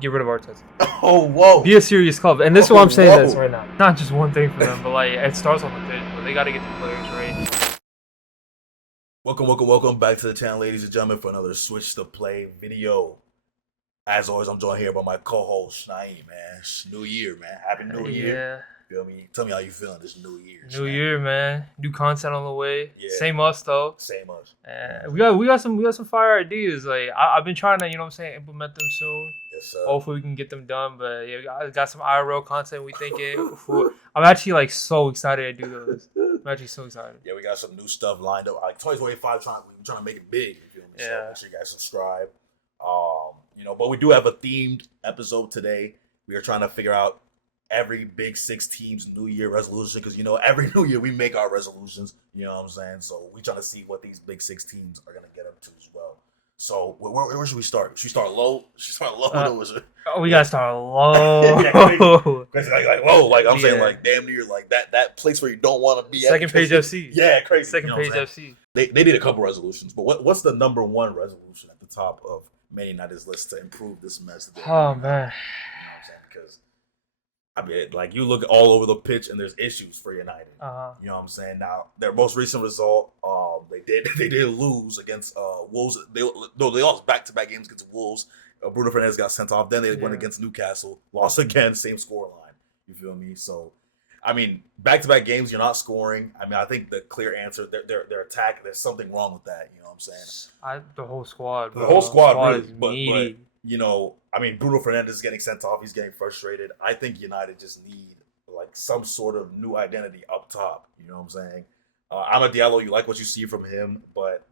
get rid of Arteta. Oh, whoa. Be a serious club. And this is what I'm saying this Whoa. right now. Not just one thing for them, but like it starts on the pitch, but they got to get the players right. Welcome back to the channel, ladies and gentlemen, for another Switch to Play video. As always, I'm joined here by my co-host, Naeem, man. It's New Year, man. Happy New Year. Feel me? Tell me how you feeling this New Year. New Year, man. New content on the way. Yeah. Same us though. Same us. We got some fire ideas. Like I've been trying to, implement them soon. Yes, sir. Hopefully we can get them done. But yeah, I got some IRL content we thinking. I'm actually like so excited to do those. I'm actually so excited. Yeah, we got some new stuff lined up. Like 2025, we're trying to make it big. You feel me? Yeah. So make sure you guys subscribe. But we do have a themed episode today. We are trying to figure out every Big Six team's New Year resolution, because every New Year we make our resolutions. You know what I'm saying? So we trying to see what these Big Six teams are gonna get up to as well. So where should we start? Should we start low? We gotta start low. like low. Like I'm saying, like damn near like that place where you don't want to be. Second page FC. Yeah, crazy. Second page FC. They did a couple resolutions, but what's the number one resolution at the top of Man United's list to improve this mess? Oh man. You know what I'm saying? Because I mean, like you look all over the pitch and there's issues for United. You know what I'm saying? Now their most recent result, they did lose against Wolves. They lost back-to-back games against Wolves. Bruno Fernandes got sent off. Then they went against Newcastle, lost again, same scoreline. You feel me? So, I mean, back-to-back games, you're not scoring. I mean, I think the clear answer, their attack, there's something wrong with that. You know what I'm saying? The whole squad, bro. The whole squad really, is but meaty. I mean, Bruno Fernandes is getting sent off. He's getting frustrated. I think United just need like some sort of new identity up top. You know what I'm saying? Amad Diallo, you like what you see from him, but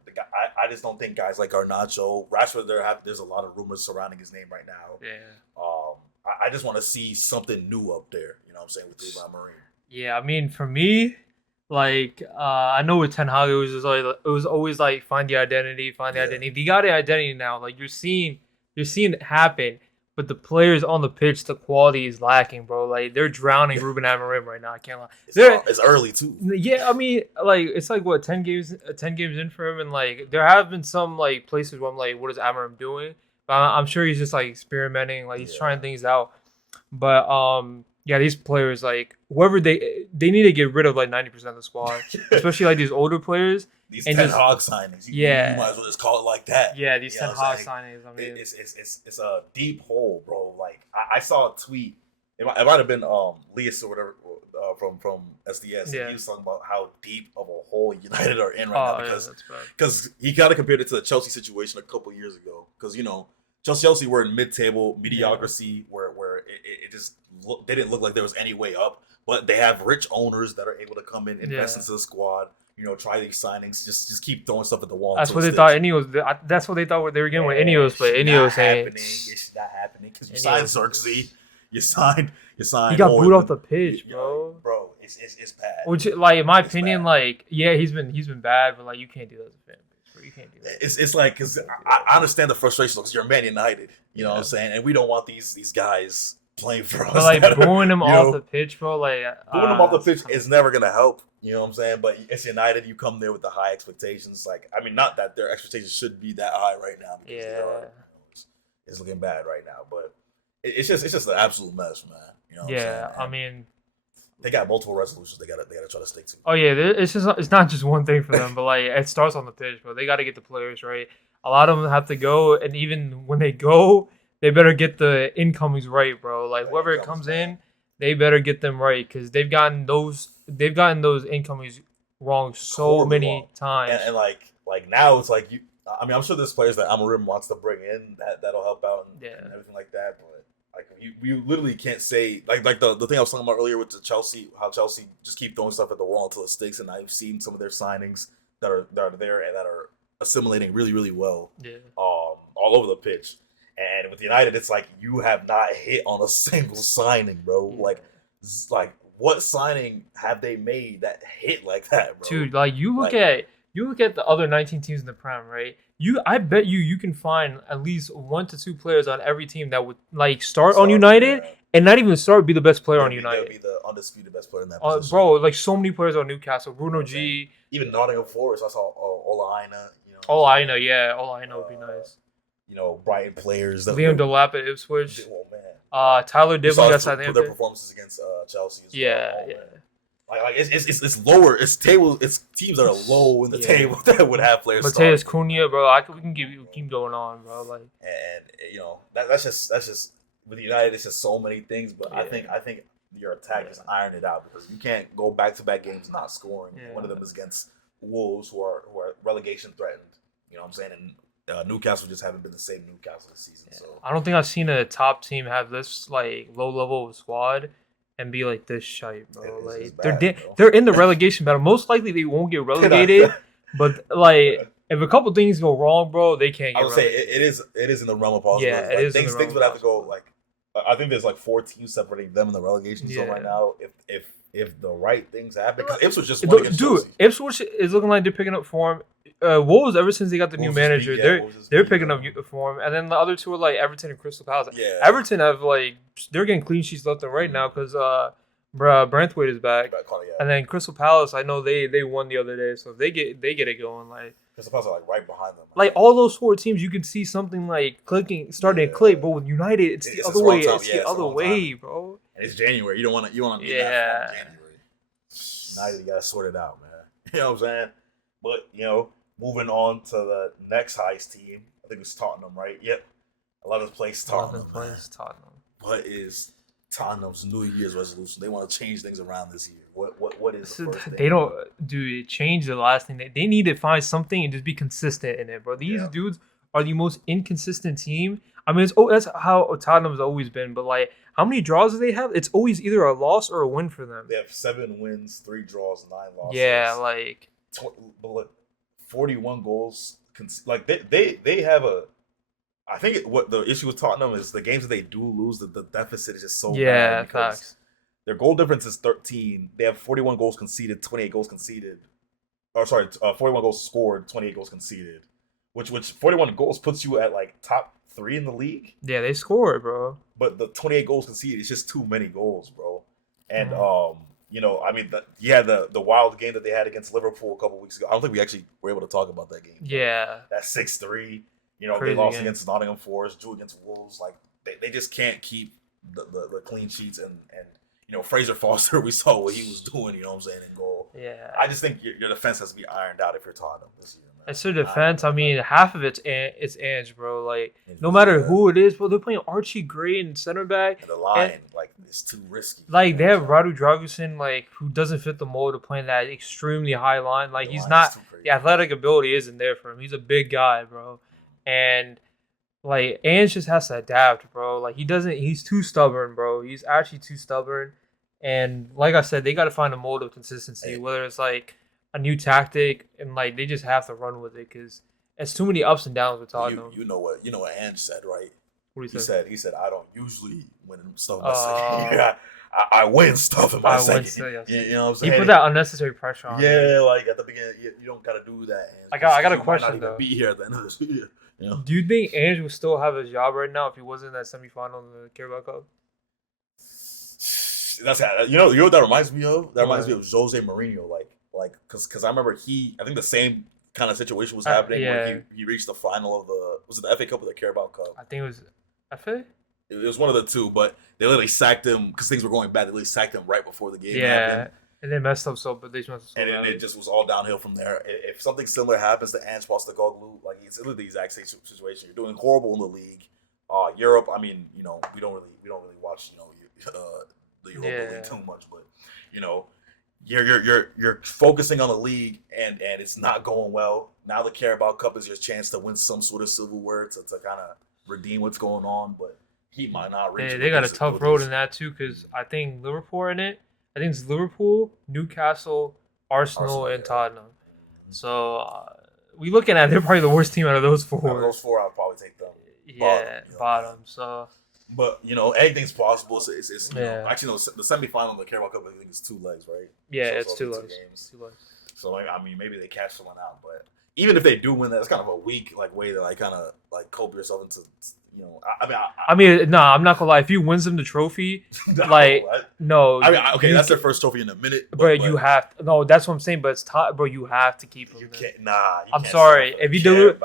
I just don't think guys like Garnacho, Rashford, there's a lot of rumors surrounding his name right now. Yeah. I just want to see something new up there. You know what I'm saying, with Levi Marine. Yeah, I mean, for me, like I know with Ten Hag, it was always like find the identity. You got the identity now. Like you're seeing it happen. But the players on the pitch, the quality is lacking, bro. Like they're drowning Ruben Amorim right now. I can't lie. It's early too. Yeah, I mean, like it's like what 10 games in for him, and like there have been some like places where I'm like, what is Amorim doing? But I'm sure he's just like experimenting, like he's trying things out. But these players, like whoever they need to get rid of like 90% of the squad, especially like these older players. These Ten Hag signings, you might as well just call it like that. Yeah, these Ten Hag signings. I mean, it's a deep hole, bro. Like I saw a tweet. It might have been Leas or whatever from SDS. Yeah. He was talking about how deep of a hole United are in right now because he kind of compared it to the Chelsea situation a couple years ago. Because Chelsea were in mid-table mediocrity where it just they didn't look like there was any way up. But they have rich owners that are able to come in, invest into the squad. Try these signings. Just keep throwing stuff at the wall. That's what they thought. Ineos. That's what they thought they were getting with Ineos, but Ineos ain't. It's not happening because you signed Xerxes. You signed. He got booed off the pitch, bro. Bro, it's bad. Which, like, in my opinion, like, yeah, he's been bad, but like, you can't do that as a fan base, bro. You can't do that. It's like because I understand the frustration because you're Man United. You know what I'm saying, and we don't want these guys playing for us. But like booing him off the pitch, bro. Like booing him off the pitch is never gonna help. You know what I'm saying? But it's United. You come there with the high expectations. Like, I mean, not that their expectations should be that high right now. Because it's looking bad right now. But it's just an absolute mess, man. You know what I'm saying? I mean, they got multiple resolutions they gotta try to stick to. Oh yeah, it's not just one thing for them, but like it starts on the pitch, bro. They got to get the players right. A lot of them have to go, and even when they go, they better get the incomings right, bro. Like whoever comes in, they better get them right because they've gotten those incomings wrong so many times. And like now it's like I mean, I'm sure there's players that Amorim wants to bring in that'll help out and everything like that. But like you literally can't say like the thing I was talking about earlier with the Chelsea, how Chelsea just keep throwing stuff at the wall until it sticks. And I've seen some of their signings that are there and that are assimilating really, really well. All over the pitch. And with United, it's like you have not hit on a single signing, bro. Like what signing have they made that hit like that, bro? Dude, like you look at the other 19 teams in the Prem, right? I bet you can find at least 1 to 2 players on every team that would like start on United and not even start be the best player on United. They'll be the undisputed best player in that position. Bro, like so many players on Newcastle, Bruno G. Even Nottingham Forest, I saw Ola Aina. Ola Aina, yeah, Ola Aina would be nice. Brighton players. Liam Delap at Ipswich. Oh man. Tyler Dibley at Southampton. Their performances against Chelsea as well. Yeah. Like it's lower. It's teams that are low in the table that would have players. Mateus Cunha, bro. We can keep going on, bro. Like, and that's just with United. It's just so many things. But I think your attack just ironed it out because you can't go back-to-back games not scoring. Yeah. One of them is against Wolves, who are relegation threatened. You know what I'm saying? And Newcastle just haven't been the same Newcastle this season. So I don't think I've seen a top team have this like low level of squad and be like this shite, bro. Like they're in the relegation battle. Most likely they won't get relegated, but like if a couple things go wrong, bro, they can't get relegated. I would say it is in the realm of possibility. Yeah, it is. Things would have to go like. I think there's like 4 teams separating them in the relegation zone right now. If the right things happen, because Ipswich just won against Chelsea. Ipswich is looking like they're picking up form. Wolves, ever since they got the new manager, they're picking up form. And then the other two are like Everton and Crystal Palace. Yeah. Everton have they're getting clean sheets left and right now because Branthwaite is back. And then Crystal Palace, I know they won the other day, so if they get it going like. Crystal Palace are like right behind them. Like all those 4 teams, you can see something like starting to click. But with United, it's the other way. It's the other way, bro. And it's January. You don't want to. You want to. Yeah. January. United, you gotta sort it out, man. You know what I'm saying? But moving on to the next highest team, I think it's Tottenham, right? Yep. 11th place Tottenham. 11th place Tottenham. What is Tottenham's New Year's resolution? They want to change things around this year. What is the first thing? They don't change the last thing. They need to find something and just be consistent in it, bro. These dudes are the most inconsistent team. I mean, that's how Tottenham's always been. But like, how many draws do they have? It's always either a loss or a win for them. They have 7 wins, 3 draws, 9 losses. Yeah, like 41 goals. Like they have a. I think what the issue with Tottenham is the games that they do lose, the deficit is just so bad. Facts. Their goal difference is 13. They have 41 goals conceded, 28 goals conceded. 41 goals scored, 28 goals conceded. Which 41 goals puts you at like top 3 in the league. Yeah, they score, bro. But the 28 goals conceded is just too many goals, bro. And I mean, the wild game that they had against Liverpool a couple weeks ago. I don't think we actually were able to talk about that game. Yeah. That 6-3. They lost against Nottingham Forest, drew against Wolves. Like they just can't keep the clean sheets and Fraser Foster, we saw what he was doing, you know what I'm saying, in goal. Yeah. I just think your defense has to be ironed out if you're Tottenham this year, man. It's their defense. I mean, half of it's Ange, bro. Like, no matter who it is, bro, they're playing Archie Gray in center back. And the line, it's too risky. Like, they have Radu Dragusin, like, who doesn't fit the mold of playing that extremely high line. Like, he's not – the athletic ability isn't there for him. He's a big guy, bro. And – like, Ange just has to adapt, bro. Like, he's too stubborn, bro. He's actually too stubborn. And like I said, they got to find a mold of consistency, whether it's like a new tactic and like they just have to run with it because it's too many ups and downs with Tottenham. You know what Ange said, right? What he said? He said, I don't usually win stuff in my second year. I win stuff in my second year. You know what I'm saying? He put that unnecessary pressure on him. Yeah, like at the beginning, you don't got to do that. I got a question, though. Be here at the end of this year. You know? Do you think Ange would still have his job right now if he wasn't in that semifinal in the Carabao Cup? That's you know what that reminds me of? That reminds me of Jose Mourinho, like because I remember I think the same kind of situation was happening when he reached the final of the FA Cup or the Carabao Cup? I think it was FA. It was one of the two, but they literally sacked him because things were going bad. They literally sacked him right before the game happened. And they messed up but they messed up and it just was all downhill from there. If something similar happens to Ange Postecoglou, like it's literally the exact same situation. You're doing horrible in the league. Europe, I mean, we don't really watch, the Europa League too much, but you're focusing on the league and it's not going well. Now the Carabao Cup is your chance to win some sort of silverware to kind of redeem what's going on, but he might not reach. They got a tough road in that too, because I think Liverpool are in it. I think it's Liverpool, Newcastle, Arsenal and Tottenham. Mm-hmm. So we looking at they're probably the worst team out of those 4. Out of those 4, I'll probably take them. Bottom. So. But anything's possible. It's actually the semifinal of the Carabao Cup I think is 2 legs, right? Yeah, it's 2 legs. 2 legs. So maybe they catch someone out, but even if they do win that, it's kind of a weak way to kind of cope yourself into I'm not gonna lie. If he wins them the trophy, no. That's their first trophy in a minute. But you have to, no. That's what I'm saying. But it's bro. You have to keep him. You can't. Nah. I'm sorry. If you do,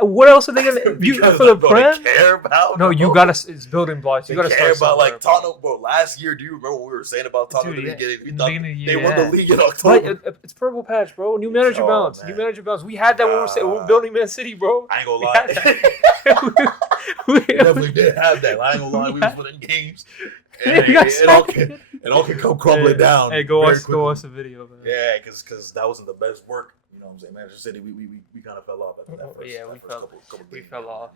What else are they gonna do for the Prem? Care about? No, you gotta. It's building blocks. You gotta care start about like Tottenham, bro. Last year, do you remember what we were saying about Tottenham? Dude, We thought they won the league in October. Like, it's purple patch, bro. New manager bounce. Man. New manager bounce. We had that when we were building Man City, bro. I ain't gonna lie. We definitely did have that. I ain't gonna lie. We was winning games. And it all can come crumbling down. Hey, go watch the video, man. Yeah, because that wasn't the best work. You know what I'm saying? Manchester City, we kind of fell off after that first. We fell off.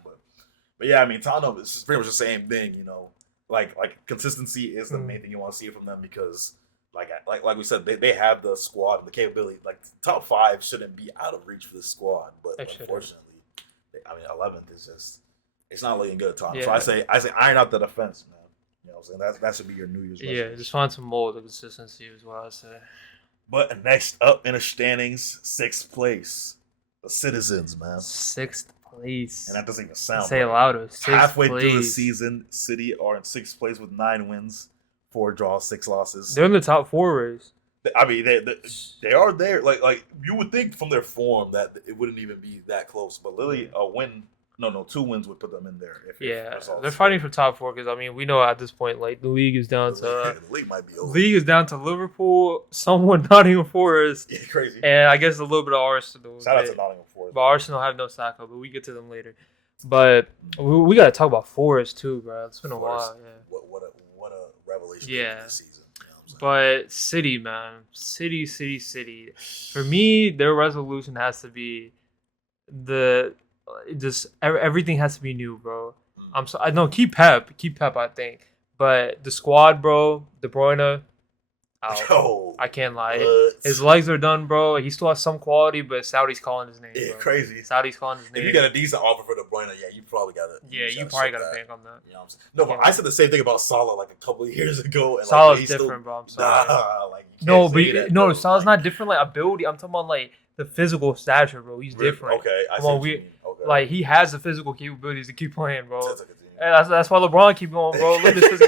But yeah, I mean, Tottenham is pretty much the same thing. You know, like consistency is the main thing you want to see from them because, like we said, they have the squad and the capability. Like top 5 shouldn't be out of reach for this squad, but unfortunately, 11th is just it's not looking good at Tottenham. Yeah. So I say iron out the defense, man. You know what I'm saying? That should be your New Year's resolution. Yeah, just find some more of the consistency is what I say. But next up in the standings, 6th place. The Citizens, man. 6th place. And that doesn't even sound Say it louder. Halfway through the season, City are in 6th place with 9 wins, 4 draws, 6 losses. They're in the top 4 race. I mean, they are there. Like you would think from their form that it wouldn't even be that close. But literally, a win... No, 2 wins would put them in there. They're fighting for top 4 because I mean we know at this point like the league is down to the league might be over. League is down to Liverpool, someone Nottingham Forest, crazy, and I guess a little bit of Arsenal. Shout out to Nottingham Forest. But Arsenal have no Saka, but we get to them later. But we gotta talk about Forest too, bro. It's been a while. Yeah. What a revelation! Yeah. This season. You know but City, man, City. For me, their resolution has to be everything has to be new, bro. I know keep Pep, I think, but the squad, bro, De Bruyne, out. I can't lie. His legs are done, bro. He still has some quality, but Saudi's calling his name. Yeah, bro. Crazy. Saudi's calling his name. If you got a decent offer for De Bruyne, you probably got it. Yeah, you probably got to bank on that. You know what I'm saying? No, but I said the same thing about Salah like a couple of years ago. And Salah's different, bro. I'm sorry. Salah's not different. Like ability, I'm talking about like the physical stature, bro. He's different. Okay, I see what you mean. Like he has the physical capabilities to keep playing, bro. And that's why LeBron keep going, bro. Look at this.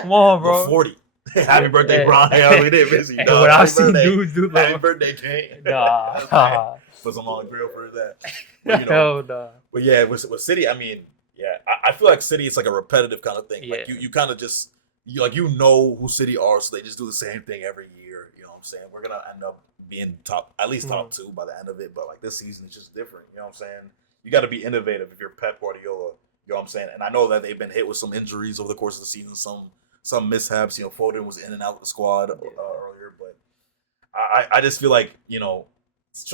Come on, bro. 40. Happy birthday, Bron. We didn't miss you. When I've seen dudes do that. Happy birthday, King. Nah. Put some on the grill for that. Nah. But yeah, with City, I mean, yeah, I feel like City is like a repetitive kind of thing. Yeah. Like you kind of just you know who City are, so they just do the same thing every year. You know what I'm saying? We're gonna end up being top 2 by the end of it. But like this season is just different. You know what I'm saying? You got to be innovative if you're Pep Guardiola. You know what I'm saying? And I know that they've been hit with some injuries over the course of the season, some mishaps. You know, Foden was in and out of the squad earlier, but I just feel like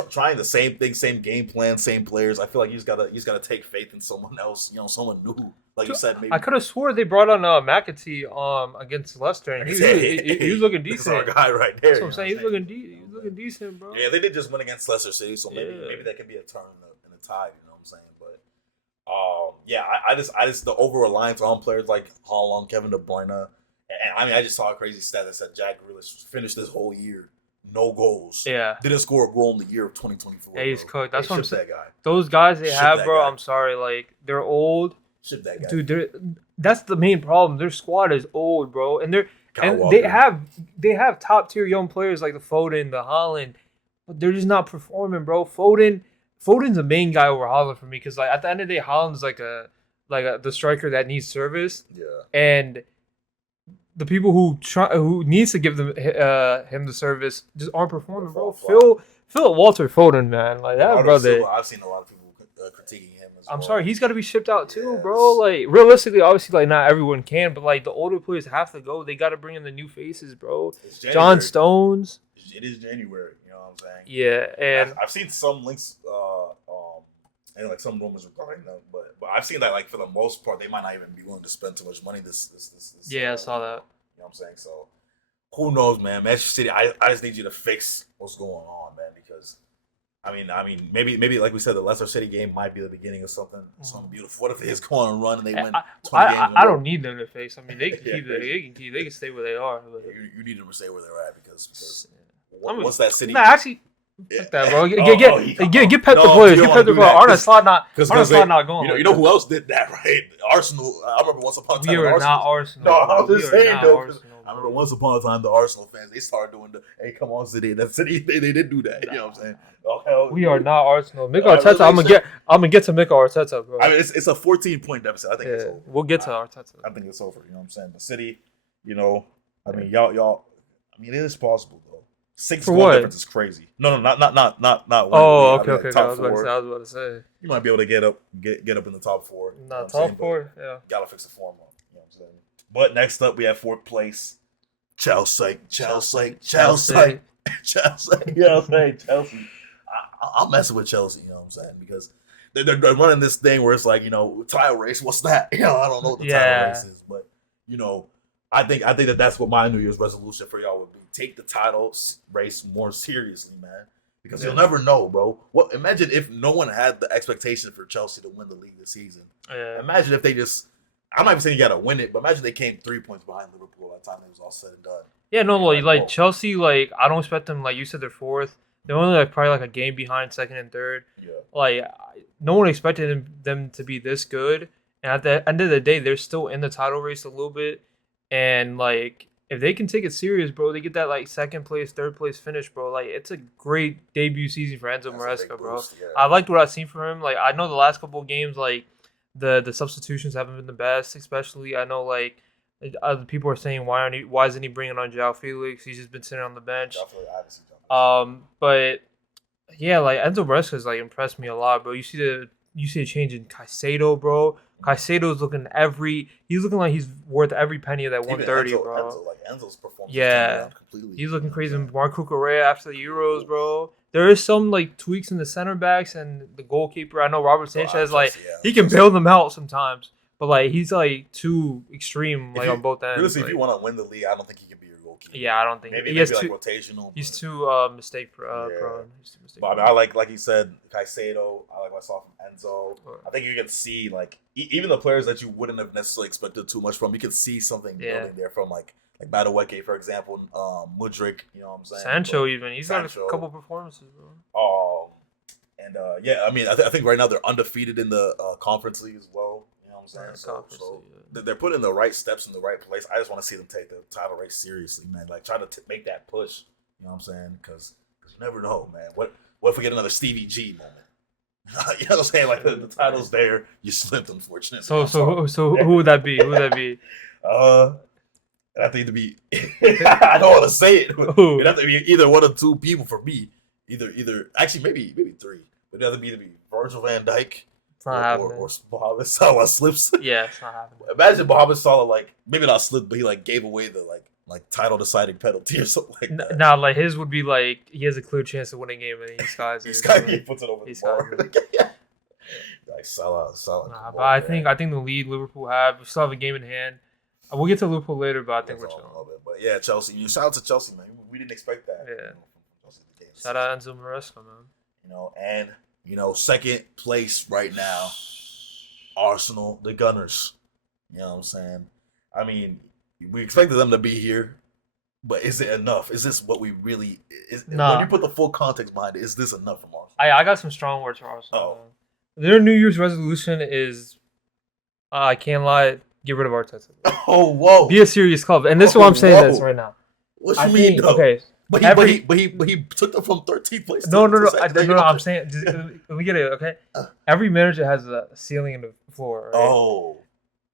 trying the same thing, same game plan, same players. I feel like you just gotta take faith in someone else. Someone new, like you said. Maybe I could have swore they brought on McAtee against Leicester, and he was looking decent. That's our guy right there. That's what I'm saying. He's looking decent, bro. Yeah, they did just win against Leicester City, so maybe that could be a turn in the tide. You know what I'm saying? But I just the over reliance on players like Haaland, Kevin De Bruyne, and I mean I just saw a crazy stat that said Jack Grealish finished this whole year no goals. Yeah, didn't score a goal in the year of 2024. Yeah, he's cooked. That's what I'm saying. Those guys they have, bro. I'm sorry, like they're old. Ship that guy, dude. That's the main problem. Their squad is old, bro, and they have top tier young players like the Foden, the Haaland, but they're just not performing, bro. Foden's the main guy over Haaland for me because like at the end of the day, Haaland's like the striker that needs service. Yeah. And the people who needs to give him the service just aren't performing, bro. Phil Walter Foden, man, like that brother. I've seen a lot of people critiquing him. I'm sorry, he's got to be shipped out too, bro. Like realistically, obviously, like not everyone can, but like the older players have to go. They got to bring in the new faces, bro. John Stones. It is January. You know what I'm saying? Yeah, and I've seen some links, and like some rumors regarding them, but I've seen that like for the most part they might not even be willing to spend too much money this yeah, I saw that. You know what I'm saying? So who knows, man? Manchester City, I just need you to fix what's going on, man, because I mean maybe like we said, the Leicester City game might be the beginning of something beautiful. What if they just go on a run and they win 20 games? I don't need them to fix. I mean they can stay where they are. But you need them to stay where they're at because once that City. Nah, actually. Fuck that, bro. Get Pep the players. Get Pep the players. Arne Slot not going. You know who else did that, right? Arsenal. I remember once upon a time. We are not Arsenal. No, I'm just saying though. I remember once upon a time the Arsenal fans they started doing the hey come on City. That City they did do that. You know what I'm saying? Oh hell, we are not Arsenal. Mikel Arteta. I'm gonna get to Mikel Arteta, bro. I mean it's a 14-point deficit. I think it's over. We'll get to Arteta. I think it's over. You know what I'm saying? The City, you know, I mean y'all. I mean it is possible though. 6 goal difference is crazy. No, not. Oh, okay. I was about to say. You might be able to get up in the top 4. Not top 4, yeah. Gotta fix the form up. You know what I'm saying? But next up, we have 4th place, Chelsea. You know what I'm saying? Chelsea. I'm messing with Chelsea. You know what I'm saying? Because they're running this thing where it's like, you know, title race. What's that? You know, I don't know what the title race is, but you know. I think that's what my New Year's resolution for y'all would be. Take the title race more seriously, man. Because you'll never know, bro. What? Imagine if no one had the expectation for Chelsea to win the league this season. Yeah. Imagine if they just... I'm not even saying you got to win it, but imagine they came 3 points behind Liverpool by the time it was all said and done. Yeah, no, like Chelsea, like, I don't expect them, like you said, they're 4th. They're only like probably like a game behind 2nd and 3rd. Yeah. Like, no one expected them to be this good. And at the end of the day, they're still in the title race a little bit. And, like, if they can take it serious, bro, they get that, like, 2nd place, 3rd place finish, bro. Like, it's a great debut season for Enzo Maresca, bro. Boost, yeah. I liked what I've seen from him. Like, I know the last couple of games, like, the substitutions haven't been the best, especially. I know, like, other people are saying, why isn't he bringing on João Felix? He's just been sitting on the bench. But, yeah, like, Enzo Maresca has, like, impressed me a lot, bro. You see a change in Caicedo, bro. Caicedo's looking like he's worth every penny of that 130, bro. Enzo's performance. Yeah, completely. He's looking crazy. Marco Correa after the Euros, bro. There is some like tweaks in the center backs and the goalkeeper. I know Robert Sanchez, he can bail them out sometimes, but like he's like too extreme, like on both ends. Honestly, if you want to win the league, I don't think he can be your goalkeeper. Yeah, I don't think maybe like rotational. He's too mistake prone. But I mean, I like you said, Caicedo. I like what I saw from Enzo. I think you can see like even the players that you wouldn't have necessarily expected too much from. You can see something building there from like Madueke, for example, Mudryk. You know what I'm saying? Sancho even he's got a couple performances, bro. I mean, I think right now they're undefeated in the Conference League as well. You know what I'm saying? So they're putting the right steps in the right place. I just want to see them take the title race seriously, man. Like try to make that push. You know what I'm saying? Because you never know, man. What if we get another Stevie G moment? You know what I'm saying? Like the title's there, you slipped, unfortunately. So who would that be? Who would that be? I think to be. I don't want to say it. It'd have to be either one of 2 people for me. Either actually maybe 3. It'd have to be Virgil van Dijk or Mohammad Salah slips. Yeah, it's not happening. Imagine Mohammad Salah like maybe not slipped, but he like gave away the like title deciding penalty or something like that. Nah, like his would be like he has a clear chance of winning a game and he skies it. He puts it over the bar. Like Salah. Nah, but I think the lead Liverpool have. We still have a game in hand. We'll get to Liverpool later, but I think we're chilling. But yeah, Chelsea. Shout out to Chelsea, man. We didn't expect that. Yeah. Shout out Enzo Maresca, man. You know, and 2nd place right now, Arsenal, the Gunners. You know what I'm saying? I mean, we expected them to be here, but is it enough? Is this what we really? When you put the full context behind it, is this enough from Arsenal? I got some strong words for Arsenal. Their New Year's resolution is, I can't lie, get rid of Arteta. Oh, whoa! Be a serious club, and this is why I'm saying this right now. What you mean? Though? Okay, but he took them from 13th place. No. I'm saying, let me get it. Okay, every manager has a ceiling and a floor. Right? Oh,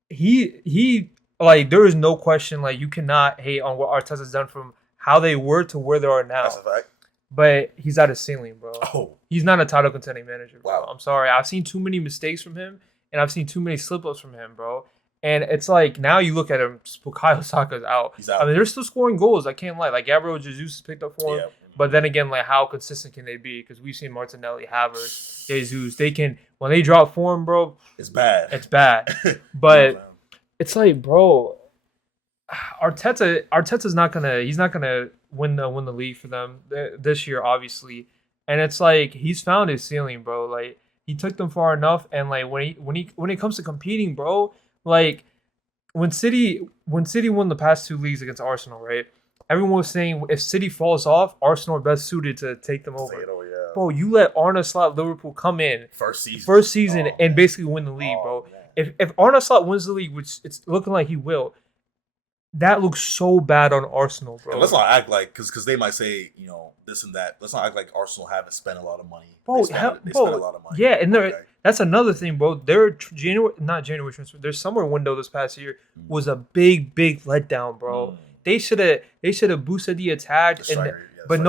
he. Like, there is no question, like, you cannot hate on what Arteta's done from how they were to where they are now. That's a fact. But he's at his ceiling, bro. Oh. He's not a title contending manager, bro. Wow. I'm sorry. I've seen too many mistakes from him, and I've seen too many slip-ups from him, bro. And it's like, now you look at him, Bukayo Saka's out. He's out. I mean, they're still scoring goals. I can't lie. Like, Gabriel Jesus has picked up for him. Yeah. But then again, like, how consistent can they be? Because we've seen Martinelli, Havertz, Jesus. They can, when they drop form, bro. It's bad. It's bad. But it's like, bro, Arteta's not gonna win the league for them this year, obviously, and it's like he's found his ceiling, bro. Like he took them far enough, and like when it comes to competing, bro, like when City won the past 2 leagues against Arsenal, right? Everyone was saying if City falls off, Arsenal are best suited to take them over. Yeah. Bro, you let Arne Slot Liverpool come in first season and basically win the league, bro. Man. If Arne Slot wins the league, which it's looking like he will. That looks so bad on Arsenal, bro. And let's not act like because they might say this and that. Let's not act like Arsenal haven't spent a lot of money. Bro, They spent a lot of money. Yeah, and that's another thing, bro. Their January transfer, their summer window this past year was a big letdown, bro. They should have boosted the attack, but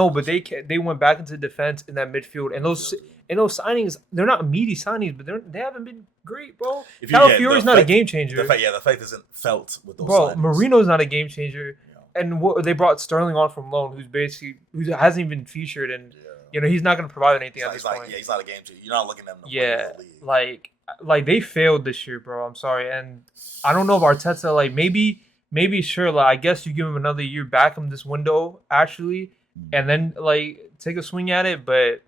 they went back into defense in that midfield, and those signings, they're not meaty signings, but they haven't been great, bro. Fury's not a game changer. The fact isn't felt with those bro. signings. Marino's not a game changer, and they brought Sterling on from loan, who hasn't even featured, and he's not going to provide anything at this point. Yeah, he's not a game changer. You're not looking at him. The like they failed this year, bro. I'm sorry, and I don't know if Arteta maybe sure. Like I guess you give him another year, back him this window actually, and then like take a swing at it, but.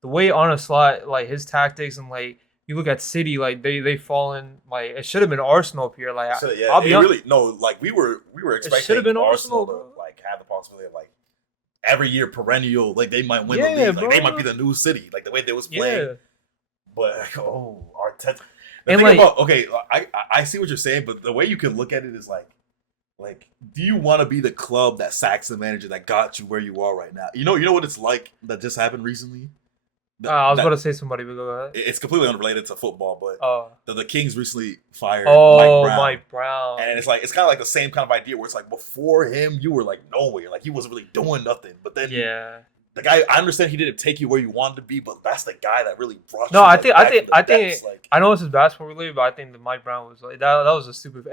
The way on a slot, like his tactics and like you look at City, like they fallen. Like it should have been Arsenal up here. Like I'll be honest, really no. Like we were expecting should have been Arsenal to like have the possibility of like every year perennial. Like they might win the league. Like they might be the new City. Like the way they was playing. Yeah. But Arteta. I see what you're saying, but the way you can look at it is like, do you want to be the club that sacks the manager that got you where you are right now? You know what it's like that just happened recently. I was about to say somebody, but go ahead. It's completely unrelated to football, but the Kings recently fired Mike Brown. And it's kind of like the same kind of idea where it's like before him, you were like nowhere. Like he wasn't really doing nothing. But then the guy, I understand he didn't take you where you wanted to be, but that's the guy that really brought you. No, I think I know this is basketball related, but I think that Mike Brown was like that was a stupid.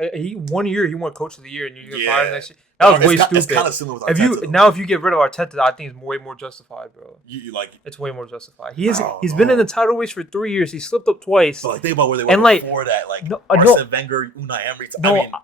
One year he won Coach of the Year, and you get fired next year. That was way stupid. It's kind of similar with Arteta. If you get rid of Arteta, I think it's way more justified, bro. You like it's way more justified. He's been in the title race for 3 years. He slipped up twice. But like think about where they were before that. Like Arsene Wenger, Unai Emery.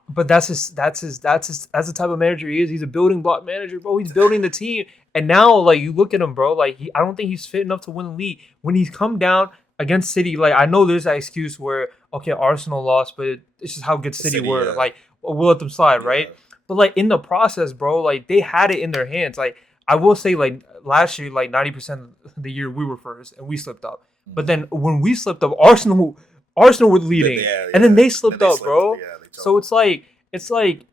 But that's the type of manager he is. He's a building block manager, bro. He's building the team. And now, like, you look at him, bro. Like, I don't think he's fit enough to win the league. When he's come down against City, like, I know there's that excuse where, okay, Arsenal lost, but it's just how good City were. Yeah. Like, we'll let them slide, right? But, like, in the process, bro, like, they had it in their hands. Like, I will say, like, last year, like, 90% of the year we were first, and we slipped up. But then when we slipped up, Arsenal were leading. And then they slipped up, bro. Yeah, so it's like,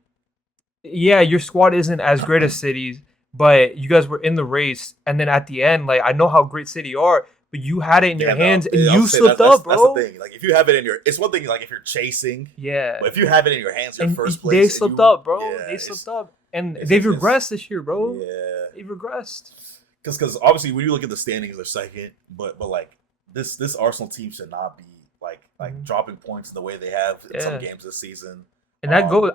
yeah, your squad isn't as great as City's. But you guys were in the race, and then at the end, like I know how great City are, but you had it in your hands, and you slipped up, bro. That's the thing. Like if you have it in your, it's one thing. Like if you're chasing, but if you have it in your hands, first place, they slipped up, bro. They slipped up, and they've regressed this year, bro. Yeah, they've regressed. Because obviously when you look at the standings, they're second, but like this Arsenal team should not be like dropping points in the way they have in some games this season. And that goes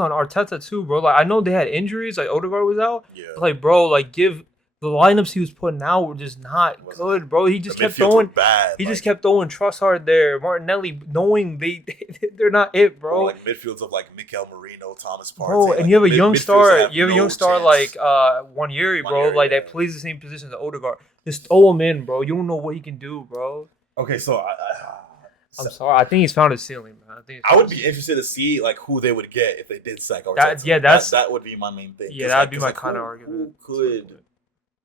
on Arteta too, bro. Like I know they had injuries, like Odegaard was out. Yeah. But, like, bro, like the lineups he was putting out were just not good, bro. He just kept throwing. Just kept throwing Trossard there, Martinelli, knowing they're not it, bro. Or like midfields of like Mikel Merino, Thomas Partey. Bro, and you have a young star. You have a young star like Wanyeri, bro. Like that plays the same position as Odegaard. Just throw him in, bro. You don't know what he can do, bro. Okay, so I'm sorry. I think he's found his ceiling, man. I would be interested to see like who they would get if they did sack Arteta. That would be my main thing. Yeah, that'd be my kind of argument. Who could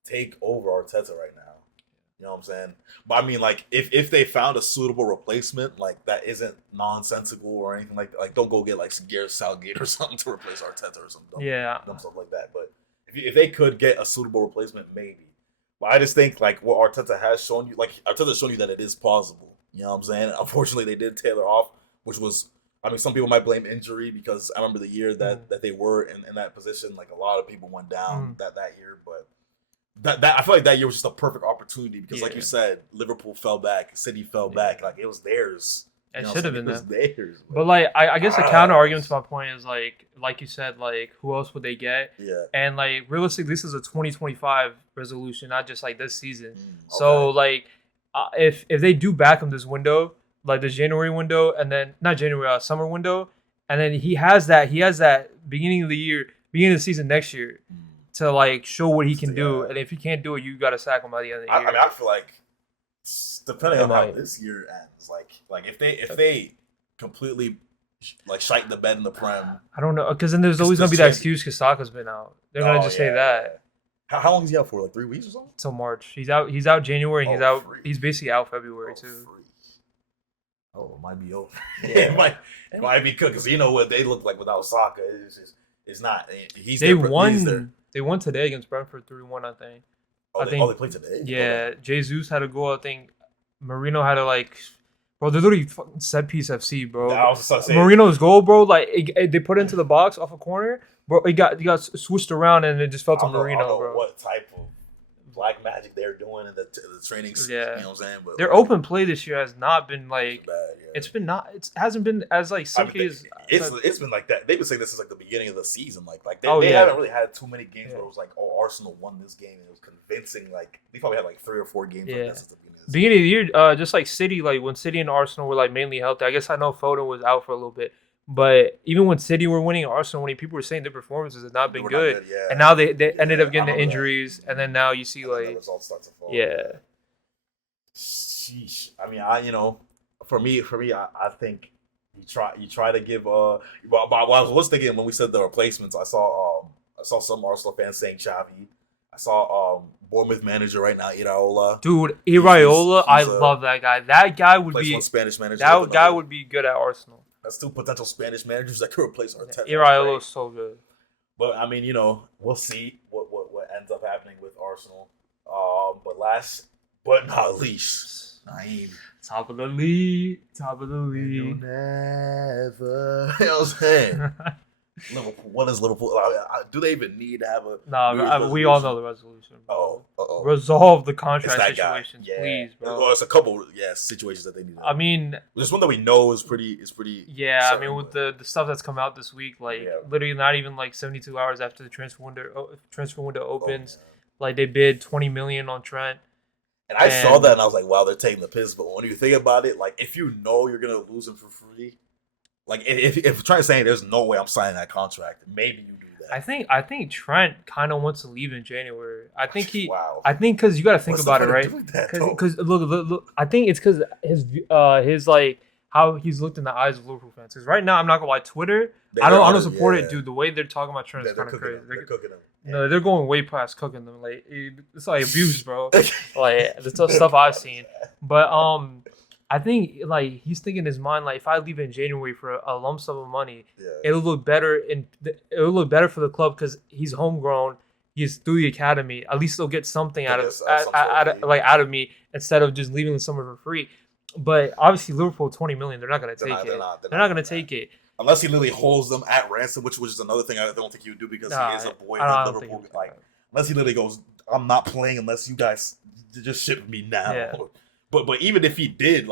take over Arteta right now? You know what I'm saying? But I mean, like, if they found a suitable replacement, like that isn't nonsensical or anything like don't go get like Gareth Southgate or something to replace Arteta or something. Dumb stuff like that. But if they could get a suitable replacement, maybe. But I just think like what Arteta has shown you, like Arteta's shown you that it is possible. You know what I'm saying? Unfortunately, they did Taylor off, which was, I mean, some people might blame injury because I remember the year that they were in that position. Like a lot of people went down that year, but that I feel like that year was just a perfect opportunity because, like you said, Liverpool fell back, City fell back. Like it was theirs. It should have been theirs. But like, I guess the counter argument to my point is like you said, like who else would they get? Yeah. And like realistically, this is a 2025 resolution, not just like this season. Okay. So like. If they do back him this window, like the January window, and then not January, summer window, and then he has that beginning of the season next year to like show what he can do, and if he can't do it, you got to sack him by the end of the year. I mean, I feel like depending on how this year ends, like if they completely like shite the bed in the Prem, I don't know, because then there's always gonna be that excuse because Saka's been out. They're gonna just say that. How long is he out for? Like 3 weeks or something? Till March. He's out January and he's basically out February too. Free. Oh, it might be over. Yeah. it might be cooked because you know what they look like without Saka. It's not. They won. They won today against Brentford 3-1. I think. They played today. Yeah, Jesus had a goal. I think Marino had a bro. They're literally set piece FC, bro. I was just saying. Marino's goal, bro. They put it into the box off a corner, bro. It got switched around and it just fell to Marino, I don't know bro. what type of black magic they're doing in the training. Yeah, you know what I'm saying. But their open play this year has not been bad, It's been not. It hasn't been as silky as. It's been like that. They've been saying this is the beginning of the season. They haven't really had too many games where it was Arsenal won this game and it was convincing. They probably had 3 or 4 games like this at the beginning of the year. Just like City, when City and Arsenal were mainly healthy. I guess I know Foden was out for a little bit, but even when City were winning, Arsenal winning, people were saying their performances had not been good. And now they ended up getting the injuries, and then now you see the results start to fall. Yeah. Sheesh. I mean, For me, I think you try to give. But I was thinking when we said the replacements, I saw some Arsenal fans saying Xavi. I saw Bournemouth manager right now, Iraola. Dude, Iraola, I love that guy. That guy would be one Spanish manager. That guy would be good at Arsenal. That's 2 potential Spanish managers that could replace Arteta. Iraola is so good. But I mean, we'll see what ends up happening with Arsenal. But last but not least, Naeem. Top of the league. You'll never. You know what I'm saying? Liverpool. What is Liverpool? Do they even need to have a? No, we all know the resolution. Bro. Oh. Resolve the contract situations, please, bro. Well, it's a couple, situations that they need. I mean, there's one that we know is pretty. Yeah, I mean, with the stuff that's come out this week, literally not even 72 hours after the transfer window opens, they bid $20 million on Trent. And I saw that and I was like, wow, they're taking the piss. But when you think about it, if you know you're gonna lose him for free. If Trent's saying there's no way I'm signing that contract, maybe you do that. I think Trent kind of wants to leave in January. I think Wow. I think because you got to think about it, right? Because look, I think it's because his how he's looked in the eyes of Liverpool fans. Because right now, I'm not gonna lie, Twitter, I don't support it, dude. The way they're talking about Trent is kind of crazy. They're cooking him. No, they're going way past cooking them. It's abuse, bro. The stuff I've seen. But I think he's thinking in his mind if I leave in January for a lump sum of money, it'll look better for the club because he's homegrown. He's through the academy. At least they'll get something out of me instead of just leaving the summer for free. But obviously Liverpool $20 million, they're not gonna take it. They're not gonna take it. Unless he literally holds them at ransom, which is another thing I don't think he would do because he is a boy in Liverpool. Unless he literally goes, I'm not playing unless you guys just ship me now. Yeah. But even if he did,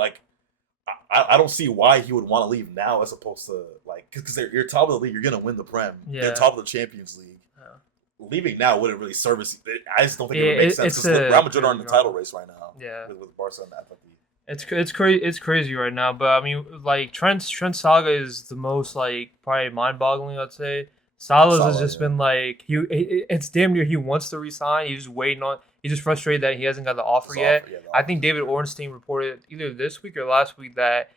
I don't see why he would want to leave now as opposed to because you're top of the league, you're gonna win the Prem. Yeah. You're top of the Champions League. Yeah. Leaving now wouldn't really service. I just don't think it would make sense because Real Madrid are in the title race right now. Yeah, with Barca and Atleti. It's crazy right now. But I mean, Trent saga is the most probably mind-boggling. I'd say Salah's has just been it's damn near he wants to resign. He's just waiting on. He's just frustrated that he hasn't got the offer yet. I think David Ornstein reported either this week or last week that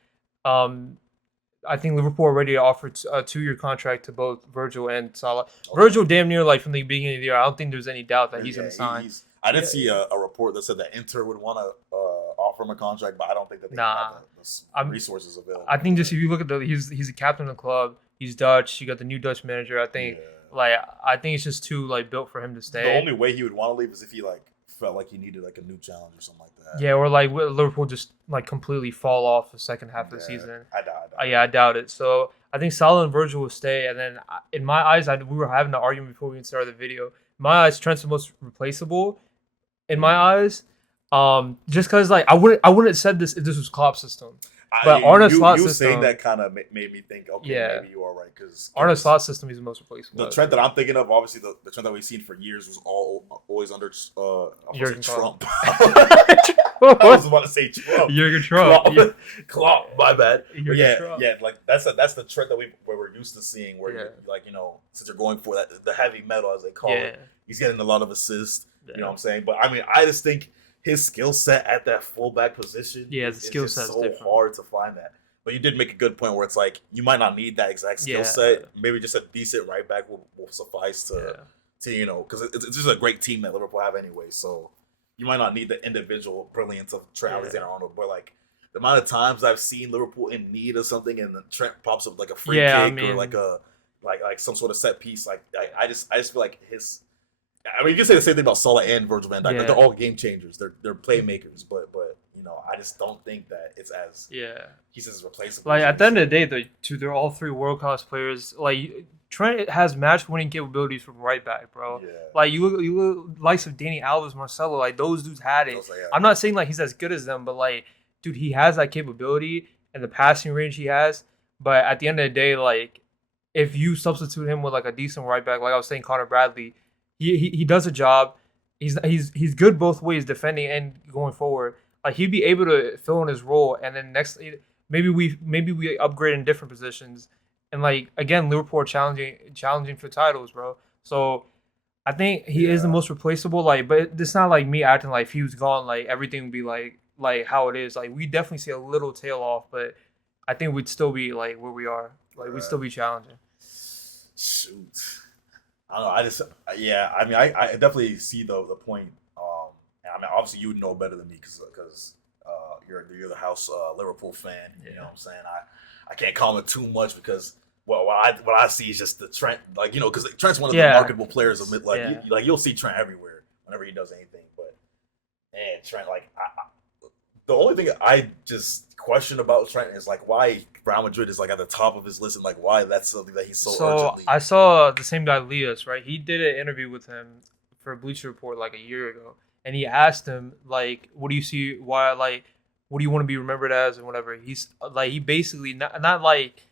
I think Liverpool already offered a 2-year contract to both Virgil and Salah. Okay. Virgil damn near from the beginning of the year. I don't think there's any doubt that he's going to sign. I did see a report that said that Inter would want to offer him a contract, but I don't think that they have the resources available. I think just if you look at he's the captain of the club. He's Dutch. You got the new Dutch manager. I think I think it's just too built for him to stay. The only way he would want to leave is if he felt like he needed a new challenge or something like that. Yeah, or Liverpool just completely fall off the second half of the season. I doubt it. So I think Salah and Virgil will stay. And then in my eyes, we were having an argument before we even started the video. In my eyes, Trent's the most replaceable. In my eyes, just because I wouldn't have said this if this was Klopp's system. But Arne Slot's system, saying that kind of made me think, okay, maybe you are right because Arne Slot's system is the most replaceable. The Trent that I'm thinking of, obviously, the Trent that we've seen for years was always under Jurgen Trump. I was about to say Trump. Jurgen Trump. Klopp, my bad. Trump. That's the Trent that we're used to seeing, where since you're going for the heavy metal as they call it, he's getting a lot of assists. Yeah. You know what I'm saying? But I mean, I just think his skill set at that fullback position, the skill set is so different. Hard to find that. But you did make a good point where it's you might not need that exact skill set. Maybe just a decent right back will suffice to because it's just a great team that Liverpool have anyway. So you might not need the individual brilliance of Trent Alexander-Arnold, but the amount of times I've seen Liverpool in need of something, and then Trent pops up like a free Yeah, kick or like a like some sort of set piece. Like I just feel like his. I mean, you can say the same thing about Salah and Virgil van Dijk. Like, they're all game changers. They're playmakers, but you know, I just don't think that it's as he's as replaceable. Like at the end of the day, they're all three world class players. Like Trent has match winning capabilities from right back, bro. Yeah. Like you look likes of Dani Alves, Marcelo, like those dudes had it. I'm not saying like he's as good as them, but like, dude, he has that capability and the passing range he has. But at the end of the day, like if you substitute him with like a decent right back, like I was saying, Connor Bradley, he does a job. He's good both ways, defending and going forward. Like he'd be able to fill in his role, and then next maybe we upgrade in different positions, and like again Liverpool are challenging for titles, bro. So I think he is the most replaceable. Like, but it's not like me acting like if he was gone, like everything would be like how it is. Like we definitely see a little tail off, but I think we'd still be like where we are. Like we'd still be challenging. Shoot. I don't know. I mean, I definitely see the point. And I mean, obviously, you would know better than me because you're the house Liverpool fan. You know what I'm saying? I can't comment too much because what I see is just the Trent, like, you know, because Trent's one of the marketable players of like you'll see Trent everywhere whenever he does anything. But man, Trent, like the only thing I just question about Trent is like why Real Madrid is like at the top of his list and like why that's something that he's so urgently. I saw the same guy Leas, right? He did an interview with him for Bleacher Report like a year ago, and he asked him like, "What do you see? Why like, what do you want to be remembered as?" and whatever. He's like, he basically not like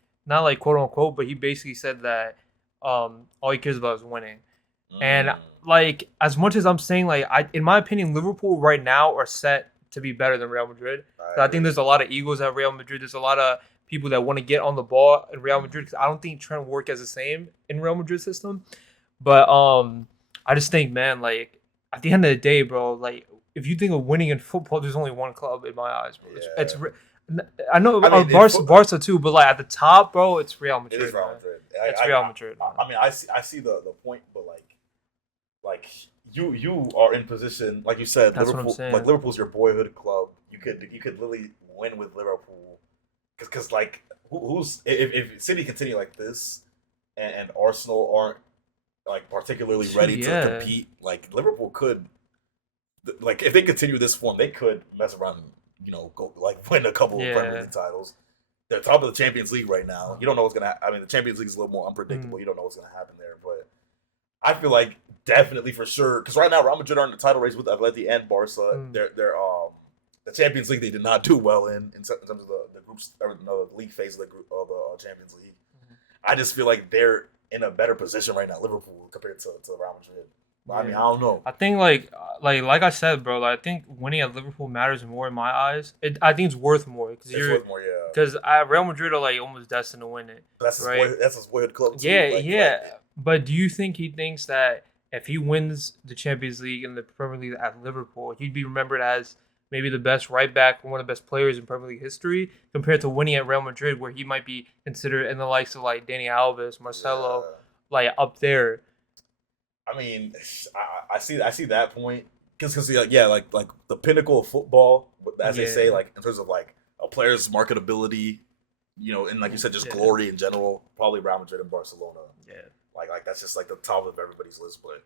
quote unquote, but he basically said that all he cares about is winning. And like as much as I'm saying like in my opinion, Liverpool right now are set to be better than Real Madrid. So I think there's a lot of egos at Real Madrid. There's a lot of people that want to get on the ball in Real Madrid because I don't think Trent work as the same in Real Madrid system. But I just think, man, like at the end of the day, bro, like if you think of winning in football, there's only one club in my eyes, bro. It's I know Barca too, but like at the top, bro, it's Real Madrid. It is Real Madrid. It's Real Madrid. I mean, I see the point, but like you are in position, like you said, That's Liverpool. What I'm saying. Like Liverpool's your boyhood club. You could literally win with Liverpool, because like who's if City continue like this, and Arsenal aren't like particularly ready to compete, like Liverpool could, like if they continue this form, they could mess around, you know, go like win a couple of Premier League titles. They're top of the Champions League right now. You don't know what's gonna. I mean, the Champions League is a little more unpredictable. You don't know what's gonna happen there, but I feel like definitely for sure, because right now Real Madrid are in the title race with Atleti and Barca. They're the Champions League they did not do well in terms of the groups or the league phase of the Champions League. I just feel like they're in a better position right now, Liverpool, compared to Real Madrid. I mean, I don't know. I think like I said, bro. Like, I think winning at Liverpool matters more in my eyes. I think it's worth more because worth more, because Real Madrid are like almost destined to win it. That's right. That's his boyhood club too. Yeah. But do you think he thinks that if he wins the Champions League and the Premier League at Liverpool, he'd be remembered as maybe the best right back, one of the best players in Premier League history, compared to winning at Real Madrid, where he might be considered in the likes of like Dani Alves, Marcelo, like up there? I mean, I see that point because like the pinnacle of football, as they say, like in terms of like a player's marketability, you know, and like you said, just glory in general, probably Real Madrid and Barcelona. Yeah, like that's just like the top of everybody's list. But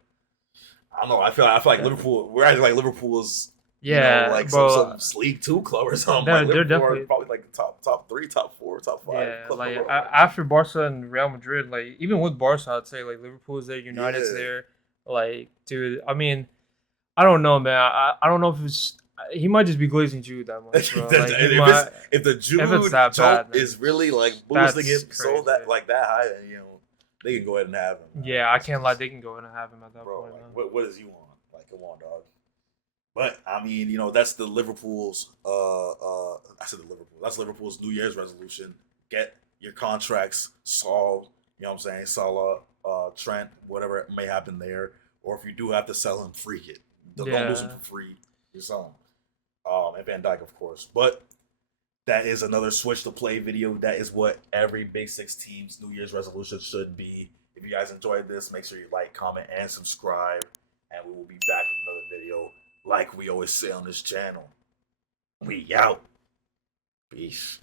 I don't know. I feel like Liverpool. We're acting like Liverpool is like some League 2 club or something. Like they're definitely probably like top 3, top 4, top 5. Yeah, like after Barca and Real Madrid, like even with Barca, I'd say like Liverpool's there, United's there. Like, dude, I mean, I don't know, man. I don't know if it's he might just be glazing Jude that much, bro. Like, if the Jude joke is really like boosting him so that like that high, then you know they can go ahead and have him. Man. Yeah, I can't lie, they can go ahead and have him at that point. Like, what does he want? Like, come on, dog. But I mean, you know, that's the Liverpool's. I said the Liverpool. That's Liverpool's New Year's resolution. Get your contracts solved. You know what I'm saying? Salah, Trent, whatever it may happen there, or if you do have to sell him, freak it. Don't lose him for free. You sell him. And Van Dijk, of course. But that is another switch to play video. That is what every Big Six team's New Year's resolution should be. If you guys enjoyed this, make sure you like, comment, and subscribe. And we will be back with another video, like we always say on this channel. We out. Peace.